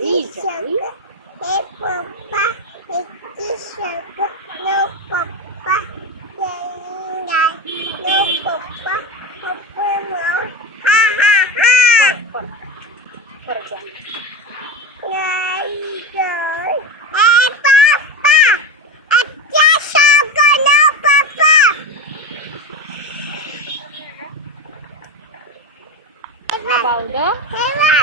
जाई जाई हे पप्पा इतकी शर्ट नो पप्पा नो पप्पा पप्पा माऊ हा हा हा परत जा नाही जाय हे पप्पा अच्छा शर्ट नो पप्पा about the हे बघ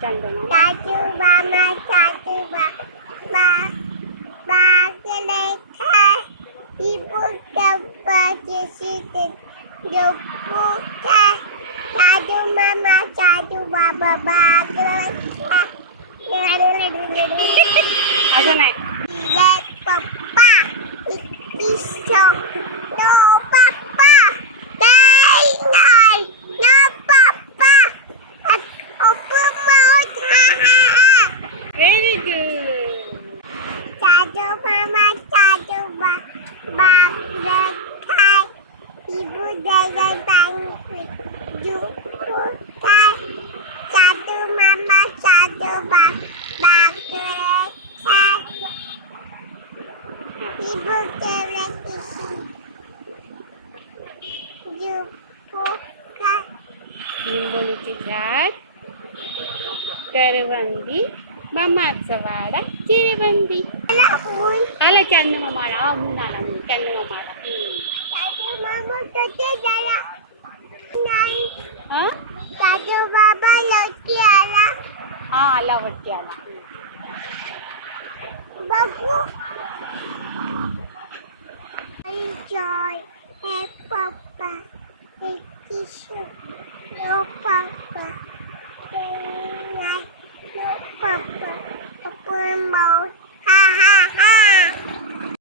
चंदना चाचू बाबा चाचू बाबा बागले खाय इबू डब्बा जैसी जो पूछा चाचू मामा चाचू बाबा बागले असं नाही ले पप्पा इतकी शौक नो पप्पा नाही नो पप्पा ओपन माउथ हा हा हा व्हेरी गुड चाचू मामा चाचू बागले खाय इबू डब्बा बागले जो पूछा चाचू मामा चाचू बागले खाय इबू डब्बा किसी जो पूछा लिंबोणीची झाड करवंदी मामाचा वाडा चिरबंदी ऊन आला चांदमा माळा ऊन आला म्हणून चांदमा माळा चाचू मामा कसे झाला नाही हा चाचू बाबा लवची आला हा आला वरती आला बघू